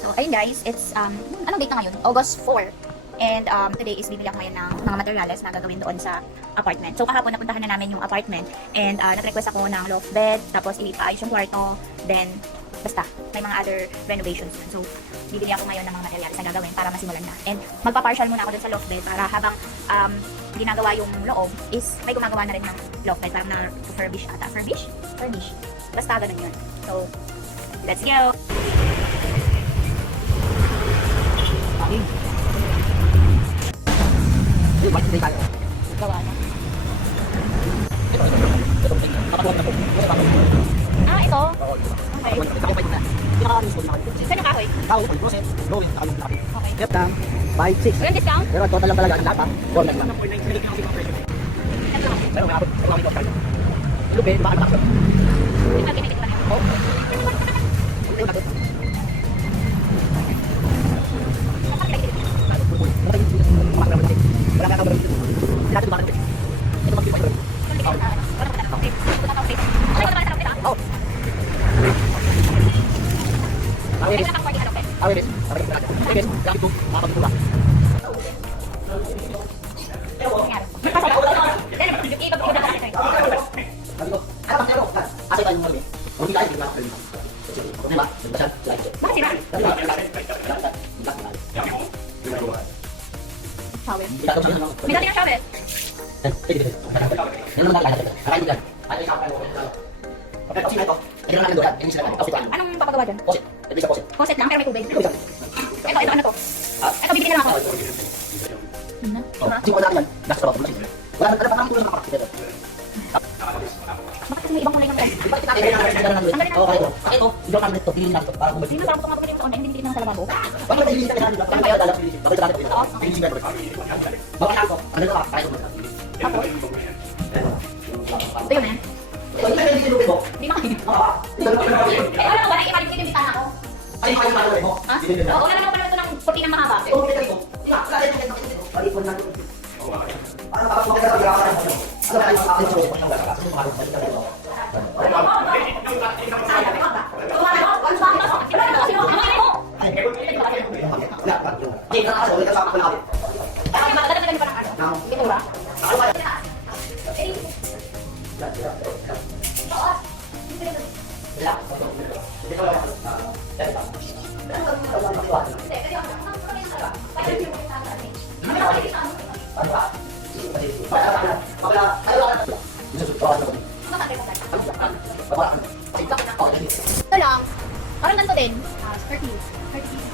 So, ayun guys, it's, anong date na ngayon? August 4. And today is bibili ako ngayon ng mga materials na gagawin doon sa apartment. So, kahapon napuntahan na namin yung apartment. And nag-request ako ng loft bed, tapos ipaayos yung kwarto. Then, basta, may mga other renovations. So, bibili ako ngayon ng mga materials na gagawin para masimulan na. And magpa-partial muna ako doon sa loft bed para habang ginagawa yung loob is may gumagawa na rin ng loft bed. Parang na-furbish ata. Furbish? Furbish. Basta ganun yun. So, let's go! Gawa na. Ah, ito? Okay. Saan yung kahoy? Okay. Yep, 5-6. Walang discount? Pero total lang talaga ang lahat ha. 4 lang. Pero may abot. Lupin, baka naman. Ito, ginagit ko na yun. Wala ka tawag dito. Lahat ito bakit? Ito bakit ito? Oh. Awit. Awit. Awit. Gamit ko. Makapagpula. Asa tayo mga hindi tayo bigla ako. Okay ba? Bakit sira? Shower. May dati ng shower. Anong papagawa dyan? Faucet lang, pero may tubig. Ito, ano to? Ito, bibili na lang ako. Bakit kasi may ibang kulay ng guys? Hindi na parang ito nga pagkakas sa online, hindi na sa lababo. Tapos? Ito yun na yan. Hindi makakinig. Eh, wala ko ba? Naiimalig ko yung bitana ko. Ha? Oo, wala naman ako pala ito ng puti ng mahaba. Ito lang. Parang ganito din. 30.